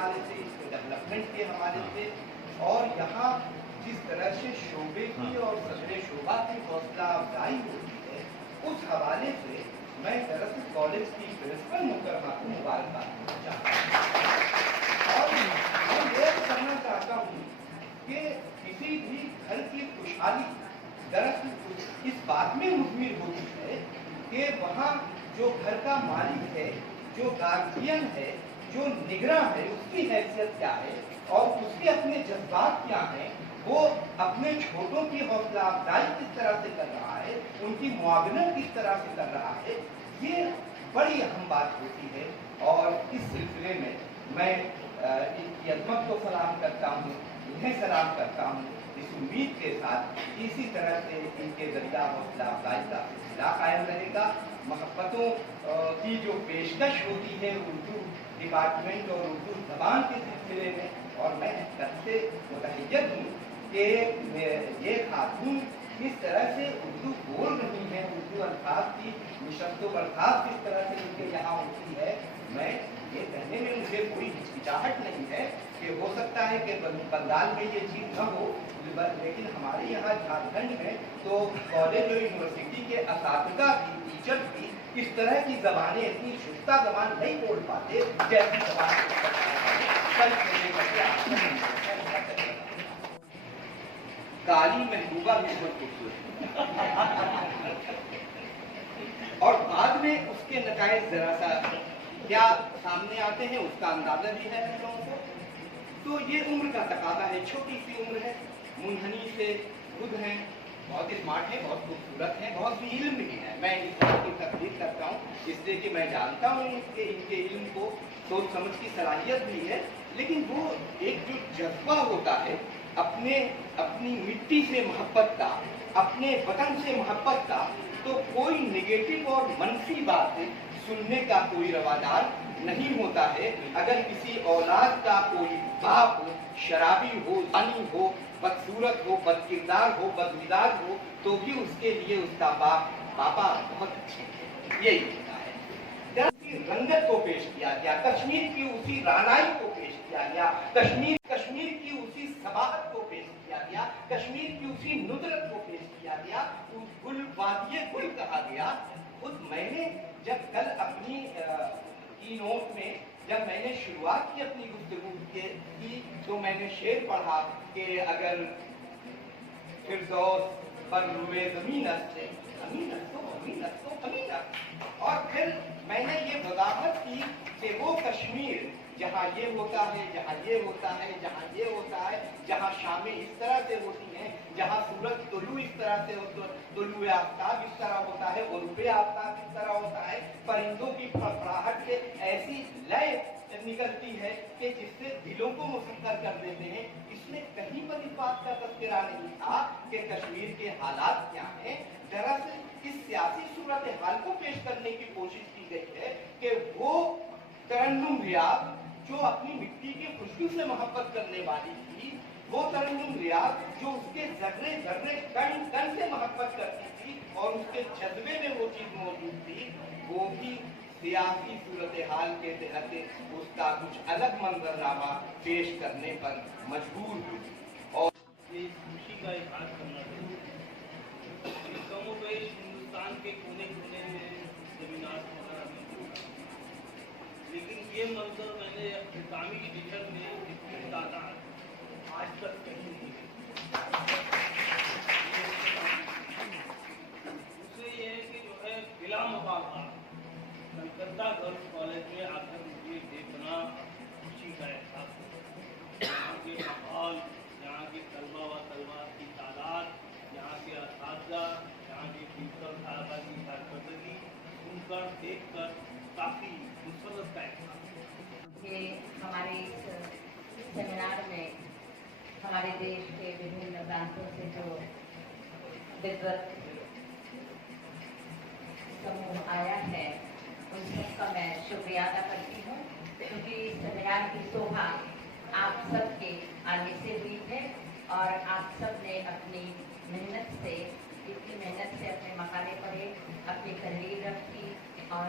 حوالے سے, اس کے ڈیولپمنٹ کے حوالے سے, اور یہاں جس طرح سے شعبے کی اور صدر شعبہ کی حوصلہ افزائی ہوتی ہے, اس حوالے سے میں دراصل کالج کی پرنسپل محترمہ کو مبارکباد دینا چاہتا ہوں. اور میں یہ کرنا چاہتا ہوں کہ کسی بھی گھر کی خوشحالی دراصل اس بات میں مضمر ہوتی ہے کہ وہاں جو گھر کا مالک ہے, جو گارجین ہے, جو نگراں ہے, اس کی حیثیت کیا ہے اور اس کے اپنے جذبات کیا ہیں, وہ اپنے چھوٹوں کی حوصلہ افزائی کس طرح سے کر رہا ہے, ان کی معاونت کس طرح سے کر رہا ہے, یہ بڑی اہم بات ہوتی ہے. اور اس سلسلے میں میں ان کی عظمت کو سلام کرتا ہوں, انہیں سلام کرتا ہوں, اس امید کے ساتھ اسی طرح سے ان کے ذریعہ حوصلہ افزائی کا سلسلہ قائم رہے گا. محبتوں کی جو پیشکش ہوتی ہے اردو ڈپارٹمنٹ اور اردو زبان کے سلسلے میں, اور میں کل سے متحیر ہوں کہ یہ خاتون کس طرح سے اردو بول رہی ہیں, اردو الفاظ کی نشست و برخاست کس طرح سے ان کے یہاں ہوتی ہے. میں یہ کہنے میں مجھے کوئی ہچکچاہٹ نہیں ہے کہ ہو سکتا ہے کہ بنگال میں یہ چیز نہ ہو, لیکن ہمارے یہاں جھارکھنڈ میں تو کالج اور یونیورسٹی کے اساتذہ بھی, ٹیچر بھی اس طرح کی زبانیں, اتنی شستہ زبان نہیں بول پاتے جیسی زبان کالی محبوبہ بھی بہت خوبصورت, اور بعد میں اس کے نتائج ذرا سا کیا سامنے آتے ہیں اس کا اندازہ بھی ہے ہم لوگوں کو. تو یہ عمر کا تقاضا ہے, چھوٹی سی عمر ہے, منحنی سے خود ہیں, بہت اسمارٹ ہیں, بہت خوبصورت ہیں, بہت بھی علم بھی ہے. میں اس بات کی تقدیر کرتا ہوں اس لیے کہ میں جانتا ہوں کہ ان کے علم کو سوچ سمجھ کی صلاحیت بھی ہے, لیکن وہ ایک جو جذبہ ہوتا ہے اپنی مٹی سے محبت کا, اپنے وطن سے محبت کا, تو کوئی نگیٹو اور منفی بات سننے کا کوئی روادار نہیں ہوتا ہے. اگر کسی اولاد کا کوئی باپ شرابی ہو, زانی ہو, بدصورت ہو, بد کردار ہو, بد مزاج ہو, تو بھی اس کے لیے اس کا پاپا بہت اچھے ہیں. یہی ہوتا ہے. رنگت کو پیش کیا گیا, کشمیر کی اسی رانائی کو پیش کیا گیا, کشمیر کی اسی صباحت کو پیش کیا گیا, کشمیر کی اسی ندرت کو پیش کیا گیا, گل وادی گل کہا گیا. خود میں نے جب کل اپنی کی نوٹ میں جب میں نے شروعات کی اپنی گفتگو کی تو میں نے شعر پڑھا کہ اگر فردوس پر روئے زمین سے اور پھر میں نے یہ وضاحت کی کہ وہ کشمیر جہاں یہ ہوتا ہے, جہاں یہ ہوتا ہے, جہاں یہ ہوتا ہے, جہاں شامیں اس طرح سے ہوتی ہیں, جہاں سورج طلوع اس طرح سے, طلوع آفتاب اس طرح ہوتا ہے, غروب آفتاب اس طرح ہوتا ہے, پرندوں کی پھڑپھڑاہٹ سے ایسی لے نکلتی ہے کہ جس سے دلوں کو مسکر کر دیتے ہیں. اس میں کہیں پر اس بات کا تذکرہ نہیں تھا کہ کشمیر کے حالات کیا ہیں. دراصل اس سیاسی صورتحال کو پیش کرنے کی کوشش کی گئی ہے کہ وہ ترنم ریاض جو اپنی مٹی کی خوشبو سے محبت کرنے والی تھی, وہ ترنم ریاض جو اس کے ذرے ذرے کن کن سے محبت کرتی تھی اور اس کے جذبے میں وہ چیز موجود تھی, وہ بھی سیاسی صورتحال کے تحت اس کا کچھ الگ منظرنامہ پیش کرنے پر مجبور ہوئی. اور یہ خوشی کا اظہار کرنا چاہیے. کم و بیش ہندوستان کے کونے کونے میں سیمینار وغیرہ میں, لیکن یہ منظر میں نے اختتامی ایڈیشن میں اتنی تعداد آج تک کہیں نہیں دیکھی. دوسرے یہ ہے کہ جو ہے بلا مبالغہ کلکتہ گرلز کالج میں آ کر مجھے بے پناہ خوشی کا احساس ہوا. یہاں کے ماحول, یہاں کے طلبہ و طلبات کی تعداد, یہاں کے اساتذہ, یہاں کے ٹیچر صاحبہ کی کارکردگی سن کر, دیکھ کر کافی مسرت کا احساس ہوا. یہ ہمارے اس سیمینار میں ہمارے دیش کے وبھن پرانتوں سے جو بدرت سموہ آیا ہے ان سب کا میں شکریہ ادا کرتی ہوں, کیونکہ اس سیمینار کی شوبھا آپ سب کے آنے سے ہوئی ہے اور آپ سب نے اپنی محنت سے, اتنی محنت سے اپنے مقالے پڑھے, اپنی تحریر رکھی اور